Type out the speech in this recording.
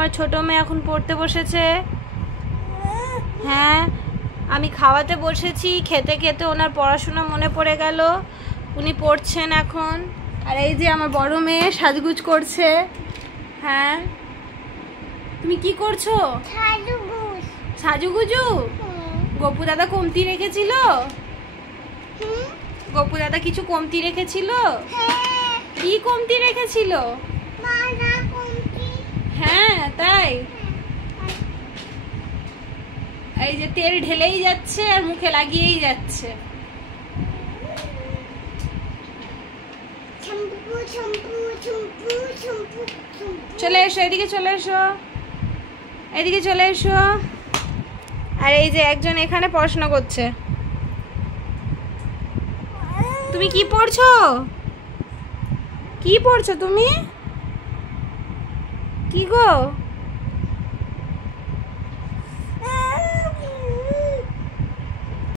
আমার ছোট মেয়ে এখন পড়তে বসেছে। হ্যাঁ, আমি খাওয়াতে বসেছি, খেতে খেতে ওনার পড়াশোনা মনে পড়ে গেল, উনি পড়ছেন এখন। আর এই যে আমার বড় মেয়ে সাজগুজ করছে। হ্যাঁ, তুমি কি করছো? সাজুগুজু। গপু দাদা কমতি রেখেছিল? গপু দাদা কিছু কমতি রেখেছিল? কি কমতি রেখেছিল? হ্যাঁ তাই। এই যে তেল ঢেলেই যাচ্ছে আর মুখে লাগিয়েই যাচ্ছে। চলে এসো, এদিকে চলে এসো, এদিকে চলে এসো। আর এই যে একজন এখানে পড়াশোনা করছে। তুমি কি পড়ছো? কি পড়ছো তুমি? কি গো?